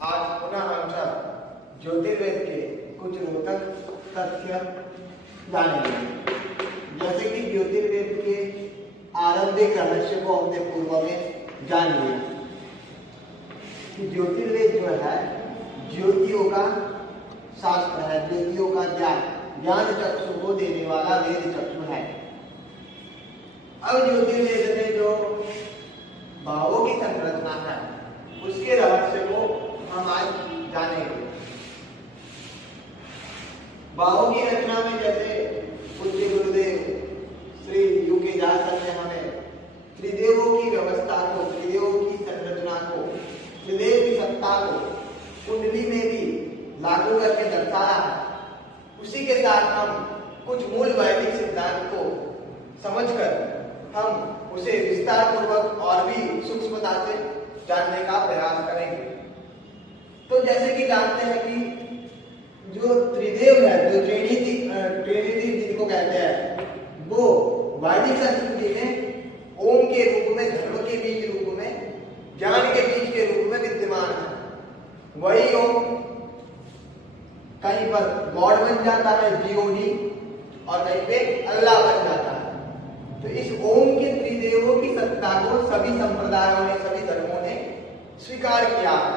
आज पुनः हम सब ज्योतिर्वेद के कुछ रोचक तथ्य जानेंगे। जैसे कि ज्योतिर्वेद के आरंभिक रहस्य को हमने पूर्व में जान लिया कि ज्योतिर्वेद जो है ज्योतियों का शास्त्र है, ज्योतियों का ज्ञान चक्षु को देने वाला वेद चक्षु है। अब ज्योतिर्वेद में जो भावों की संरचना है उसके रहस्य को हम आज जानेंगे। भावों की रचना में जैसे पूज्य गुरुदेव श्री यूके जासर ने हमें त्रिदेवों की व्यवस्था को, त्रिदेवों की संरचना को, त्रिदेव की सत्ता को कुंडली में भी लागू करके दर्शाया है। उसी के साथ हम कुछ मूल वैदिक सिद्धांत को समझकर हम उसे विस्तार पूर्वक और भी सूक्ष्मता से जानने का प्रयास करेंगे। तो जैसे कि जानते हैं कि जो त्रिदेव है, जो ट्रिनिटी जिनको कहते हैं, वो वैदिक संस्कृति में ओम के रूप में, धर्म के बीज रूप में, ज्ञान के बीज के रूप में विद्यमान है। वही ओम कहीं पर गॉड बन जाता है, जीओडी, और कहीं पे अल्लाह बन जाता है। तो इस ओम के त्रिदेवों की सत्ता को सभी संप्रदायों ने, सभी धर्मों ने स्वीकार किया है।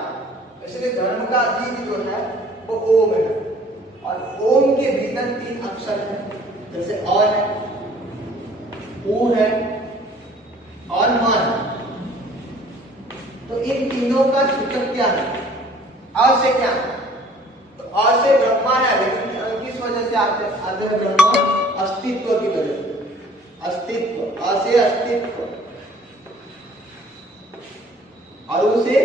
इसलिए धर्म का बीज जो है वो ओम है, और ओम के भीतर 3 अक्षर हैं, जैसे अ है, उ है और म है। तो इन तीनों का सूचक क्या है? अ से क्या है? तो अ से ब्रह्मा है, लेकिन किस वजह से आते हैं ब्रह्मा? अस्तित्व की वजह से। अस्तित्व, अ से अस्तित्व, और उसे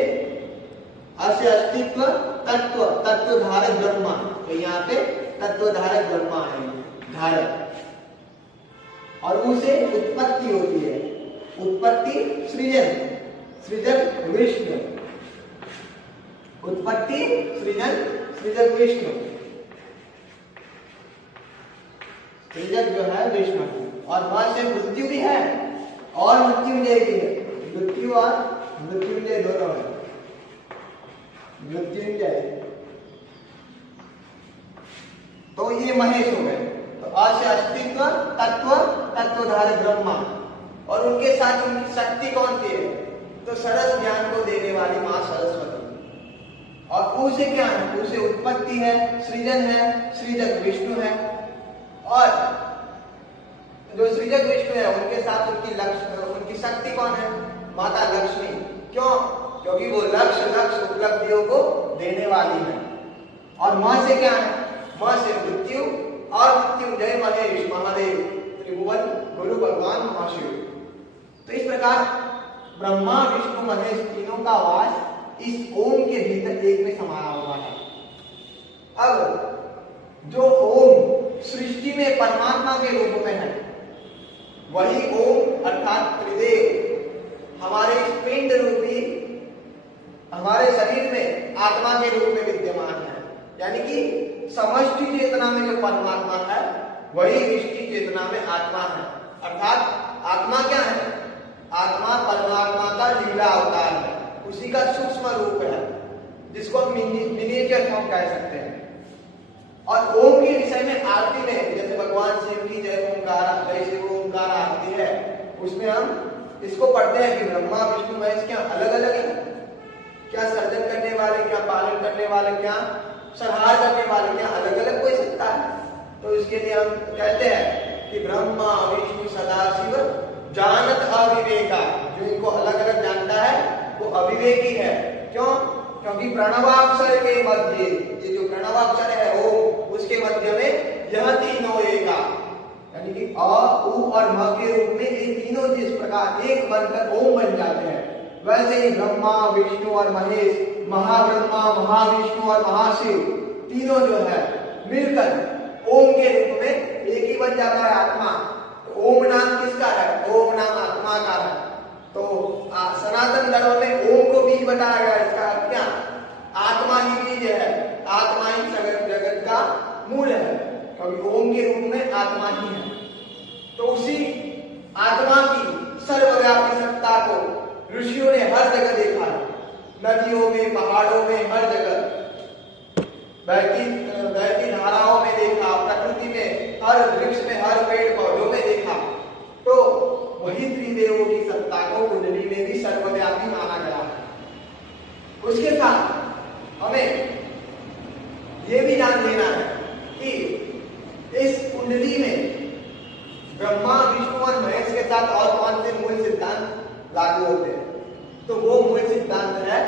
अस्य अस्तित्व, तत्व, तत्व धारक ब्रह्मा। तो यहाँ पे तत्व धारक ब्रह्मा है, धारक। और उसे उत्पत्ति होती है, उत्पत्ति सृजन, सृजक विष्णु, उत्पत्ति सृजन, सृजक विष्णु, सृजक जो है विष्णु। और वहां से मृत्यु भी है और मृत्युंजय भी है। मृत्यु और मृत्युंजय दोनों है। मृत्युंजय, तो ये महेश हो गए। तो अ से अस्तित्व, तत्व, तत्वधारक ब्रह्मा, और उनके साथ उनकी शक्ति कौन सी है? तो सरस ज्ञान को देने वाली मां सरस्वती। और उ से क्या है? उ से उत्पत्ति है, सृजन है, सृजक विष्णु है। और जो सृजक विष्णु है उनके साथ उनकी शक्ति कौन है? माता लक्ष्मी। क्यों? क्योंकि वो लक्ष्य उपलब्धियों को देने वाली है। और मां से क्या है? मां से मृत्यु और मृत्युंजय महेश, महादेव, त्रिभुवन गुरु भगवान महाशिव। तो इस प्रकार ब्रह्मा विष्णु महेश तीनों का वास इस ओम के भीतर एक में समाया हुआ है। अब जो ओम सृष्टि में परमात्मा के रूप में है, वही ओम अर्थात त्रिदेव हमारे पिंड रूपी, हमारे शरीर में आत्मा के रूप में विद्यमान है। यानी कि समष्टि चेतना में जो परमात्मा है वही विष्टि चेतना में आत्मा है। अर्थात आत्मा क्या है? आत्मा परमात्मा का लीला अवतार है, उसी का सूक्ष्म रूप है, जिसको हम मिनिएचर फॉर्म कह सकते हैं। और ओम के विषय में आरती में, जैसे भगवान शिव की जय ओंकार, जय शिव ओंकार आरती है, उसमें हम इसको पढ़ते हैं कि ब्रह्मा विष्णु महेश क्या अलग अलग है? क्या सर्जन करने वाले, क्या पालन करने वाले, क्या संहार करने वाले, क्या अलग अलग कोई सकता है? तो इसके लिए हम कहते हैं कि ब्रह्मा विष्णु सदाशिव जानत अविवेका। जो इनको अलग अलग जानता है वो अविवेकी है। क्यों? क्योंकि प्रणवाक्षर के मध्य, ये जो प्रणवाक्षर है ओम, उसके मध्य में यह तीनों एका, यानी कि अ, उ और म के रूप में ये तीनों जिस प्रकार एक बनकर ओम बन जाते हैं, वैसे ही ब्रह्मा विष्णु और महेश, महाब्रह्मा महाविष्णु और महाशिव तीनों जो है मिलकर ओम के रूप में एक ही बन जाता है, आत्मा। तो ओम नाम किसका है? ओम नाम आत्मा का है। तो सनातन धर्म में ओम को बीज बताया गया। इसका अर्थ क्या? आत्मा ही बीज है, आत्मा ही जगत का मूल है, क्योंकि ओम के रूप में आत्मा ही है। तो उसी आत्मा की सर्वव्यापी सत्ता को ऋषियों ने हर जगह देखा है। नदियों में, पहाड़ों में, हर जगह बहती धाराओं में देखा, प्रकृति में, हर वृक्ष में, हर पेड़ पौधों में देखा, तो वही त्रिदेवों की सत्ता को कुंडली में भी सर्वव्यापी माना गया है। उसके साथ हमें यह भी जान लेना है कि इस कुंडली में ब्रह्मा, विष्णु और महेश के साथ और कौन से मूल सिद्धांत लागू होते हैं। तो वो मूल सिद्धांत है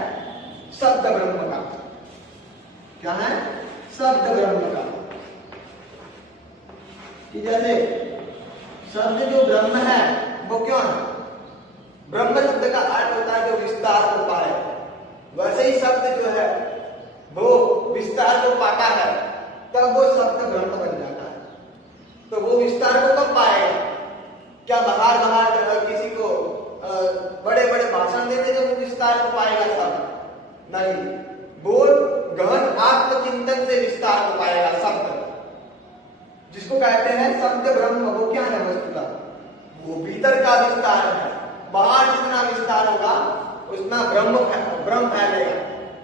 शब्द ब्रह्म का। क्या है? शब्द ब्रह्म का। कि जैसे शब्द जो ब्रह्म है वो क्यों है? ब्रह्म शब्द का अर्थ होता है जो विस्तार को पाए। वैसे ही शब्द जो है वो विस्तार को पाता है तब वो शब्द ब्रह्म बन जाता है। तो वो विस्तार को कब पाएगा? क्या बाहर किसी को बड़े बड़े भाषण देते जब वो विस्तार को पाएगा शब्द? नहीं, वो गहन आत्मचिंतन से विस्तार को पाएगा शब्द, जिसको कहते हैं शब्द ब्रह्म। वो क्या है वस्तुतः? वो भीतर का विस्तार है। बाहर जितना विस्तार होगा उतना ब्रह्म फैलेगा,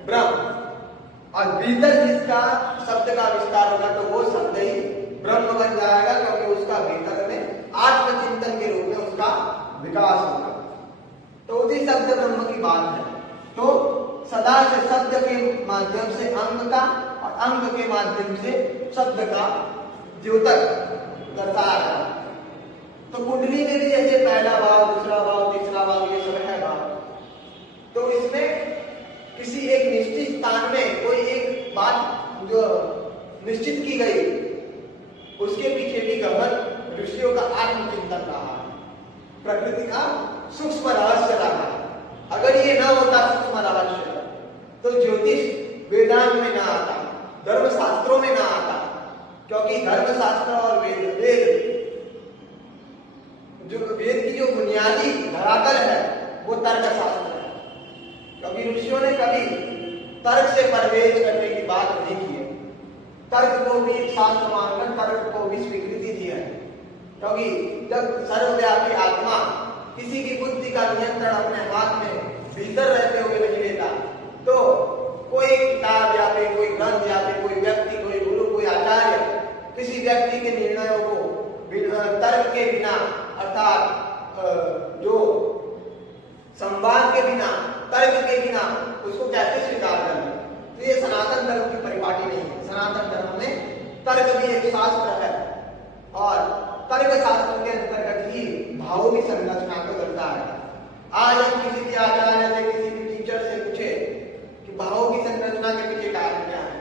ब्रह्म। और भीतर जिसका शब्द का विस्तार होगा तो वो शब्द ही ब्रह्म बन जाएगा, क्योंकि उसका भीतर में आत्मचिंतन के रूप में उसका विकास होगा। तो उसी शब्द ब्रह्म की बात है। तो सदा से शब्द के माध्यम से अंग का और अंग के माध्यम से शब्द का द्योतक दर्शाया है। तो कुंडली में भी जैसे पहला भाव, दूसरा भाव, तीसरा भाव, ये सब है भाव। तो इसमें किसी एक निश्चित स्थान में कोई एक बात जो निश्चित की गई, उसके पीछे भी गहन ऋषियों का आत्मचिंतन रहा, प्रकृति का सूक्ष्म रहस्य रहा। अगर ये ना होता सूक्ष्म रहस्य तो ज्योतिष वेदांत में ना आता, धर्मशास्त्रों में ना आता, क्योंकि धर्मशास्त्र और वेद की जो बुनियादी धरातल है वो तर्कशास्त्र है। क्योंकि ऋषियों ने कभी तर्क से परहेज करने की बात नहीं की है। तर्क को भी शास्त्र मानकर तर्क को भी स्वीकृति दी है। क्योंकि जब सर्वव्यापी आत्मा किसी की बुद्धि का नियंत्रण अपने हाथ में भीतर रहते हुए नहीं लेता, तो कोई किताब या फिर कोई ग्रंथ या फिर कोई व्यक्ति, कोई गुरु, कोई आचार्य किसी व्यक्ति के निर्णयों को तर्क के बिना, अर्थात जो संवाद के बिना, तर्क के बिना उसको कैसे स्वीकार करना? तो ये सनातन धर्म की परिपाटी नहीं है। सनातन धर्म में तर्क भी एक शास्त्र है और तर्क शास्त्र के अंतर्गत ही भावों की संरचना को करता है। आज हम किसी भी आचार्य से, किसी भी टीचर से पूछे कि भावों की संरचना के पीछे कारण क्या है,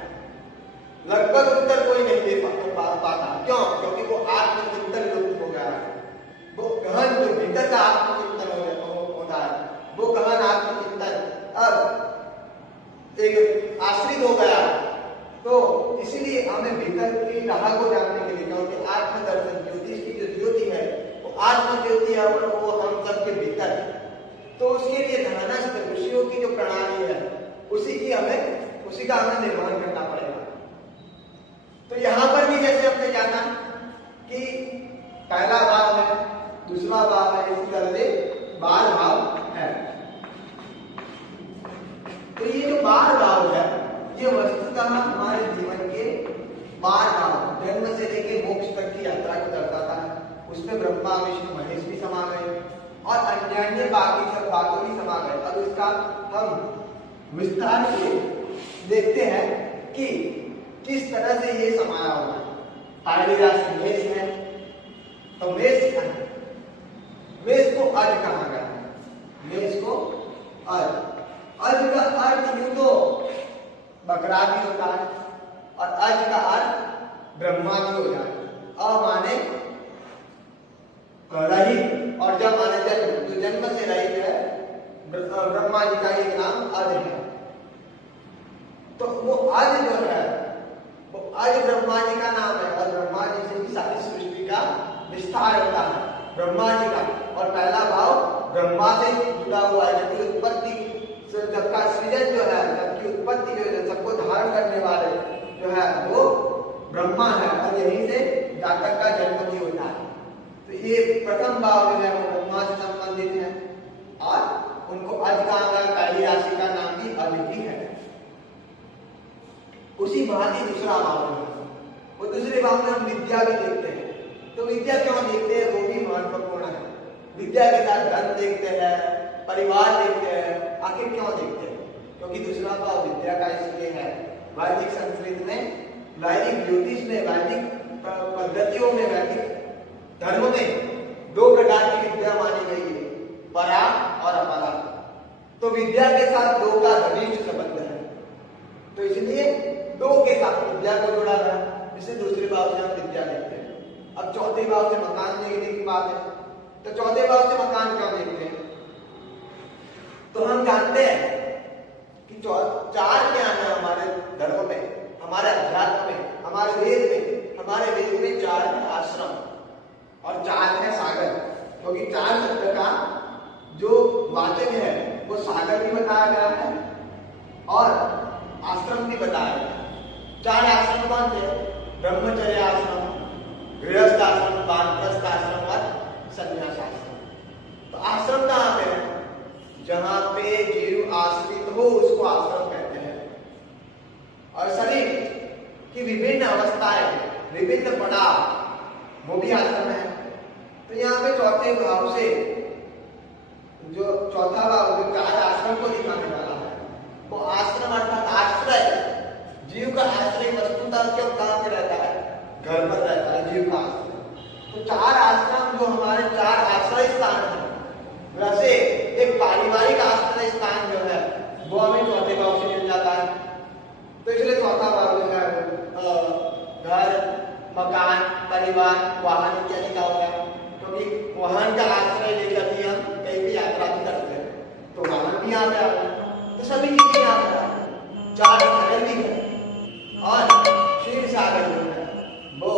लगभग उत्तर कोई नहीं दे पाता। क्यों? क्योंकि वो आत्मचिंतन लुप्त हो गया है। वो गहन जो भीतर का आत्मचिंतन होता है, वो गहन आत्मचिंतन अब एक आश्रित हो गया। तो इसीलिए हमें भीतर की राह को जानने के लिए, क्योंकि आत्मदर्शन, ज्योतिष की जो ज्योति है वो आत्म ज्योति है और वो हम सबके भीतर है। तो उसके लिए धनस्थ ऋषियों की जो प्रणाली है उसी का हमें निर्माण करना पड़ेगा। तो यहाँ पर भी जैसे हमने जाना कि पहला भाव है, दूसरा भाव है, इसी तरह से 12 भाव है। तो ये जो 12 भाव है ये वस्तुतः हमारे जीवन के 12 भाव, जन्म से लेकर मोक्ष तक की यात्रा को दर्शाता है। उसमें ब्रह्मा, विष्णु, महेश भी समा गए और अन्य बाकी सब बातों भी समा गए। अब इसका हम विस्तार से देखते हैं कि किस तरह से ये समाया हुआ है। पहली राशि मेष है, तो मेष क्या है? मेष को अर्ध कहा गया है। मेष को अर्ध का अर्थ यूं तो बकरा भी होता है और अर्ध का अर्थ ब्रह्मा भी हो जाता है। अ माने रहित और जब माने जन्म, जो जन्म से रहित है, ब्रह्मा जी का एक नाम अर्ध है। तो वो अर्ध जो है वो अर्ध ब्रह्मा जी का नाम है और ब्रह्मा जी से ही सारी सृष्टि का विस्तार होता है, ब्रह्मा जी का। और पहला भाव ब्रह्मा से जुड़ा हुआ है, जबकि उत्पत्ति, सबका सृजन जो है, सबकी उत्पत्ति जो है, सबको धारण करने वाले जो है वो ब्रह्मा है और यहीं से जातक का जन्म भी होता है। तो ये प्रथम भाव जो है वो ब्रह्मा से संबंधित है और उनको अर्ध कहा गया। पहली राशि का नाम भी अद्वितीय है। उसी भांति दूसरा भाव है, वो दूसरे भाव में हम विद्या भी देखते हैं। तो विद्या क्यों देखते हैं वो भी महत्वपूर्ण है। विद्या के साथ धन देखते हैं, परिवार देखते हैं, आखिर क्यों देखते हैं? क्योंकि दूसरा भाव विद्या का इसलिए है। वैदिक संस्कृत में, वैदिक ज्योतिष में, वैदिक पद्धतियों में, वैदिक धर्म में दो प्रकार की विद्या मानी गई है, परा और अपरा। तो विद्या के साथ दो का घनिष्ठ संबंध है, तो इसलिए दो के साथ विद्या को जोड़ा गया। इसे दूसरे भाव से हम विद्या देखते हैं। अब चौथे भाव से मकान देखने की बात है, तो चौथे भाव से मकान क्यों देखते हैं? तो हम जानते हैं कि चार क्या है हमारे धर्म में, हमारे अध्यात्म में, हमारे वेद में। हमारे वेद में चार है आश्रम और चार है सागर, क्योंकि चार शब्द का जो वाचक है वो सागर भी बताया गया है और आश्रम भी बताया गया है। चार आश्रम कौन थे? ब्रह्मचर्य आश्रम, गृहस्थ आश्रम, वानप्रस्थ आश्रम और संन्यास आश्रम। तो आश्रम कहाँ पे है? जहां पे जीव आश्रित हो उसको आश्रम कहते हैं। और शरीर की विभिन्न अवस्थाएं, विभिन्न पड़ाव, वो भी आश्रम है। तो यहाँ पे चौथे भाव से जो चौथा भाव जो चार आश्रम को दिखाने वाला है, वो आश्रम अर्थात आश्रय। जीव का आश्रय वस्तुतः क्यों कहाँ पे रहता है? घर पर रहता है जीव का आश्रय। तो चार आश्रम जो हमारे चार आश्रय स्थान है, वैसे एक पारिवारिक आश्रय स्थान जो है वो हमें चौथे भाव से मिल जाता है। तो इसलिए चौथा भाव जो है घर, मकान, परिवार, वाहन इत्यादि का हो गया, क्योंकि वाहन का आश्रय लेकर ही हम कहीं भी यात्रा भी करते हैं, तो वाहन भी यहाँ पे आ गया। तो सभी चीजें यहाँ पे आ गई। चार सागर भी है और क्षीर सागर जो है वो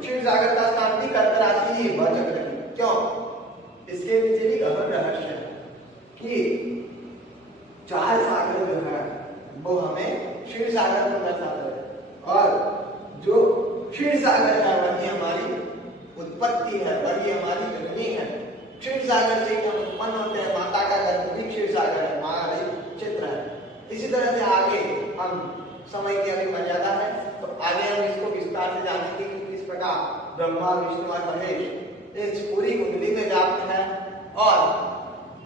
क्षीर सागर का स्थान भी कर्क राशि ही वह चक्र की। क्यों? इसके पीछे भी गहन रहस्य है कि चार सागर जो है वो हमें क्षीर सागर को दर्शाता है, और जो क्षीर सागर है वही हमारी उत्पत्ति है, वही हमारी जननी है। क्षीर सागर से हम उत्पन्न होते हैं, माता का गर्भ भी क्षीर सागर है, महादेव चित्र है। इसी तरह से आगे हम समय की अभी मर्यादा है, तो आगे हम इसको विस्तार से जानेंगे कि किस प्रकार ब्रह्मा, विष्णु और महेश इस पूरी कुंडली में व्याप्त है, और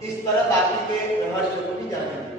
इस तरह बाकी के रहस्य को भी जानेंगे।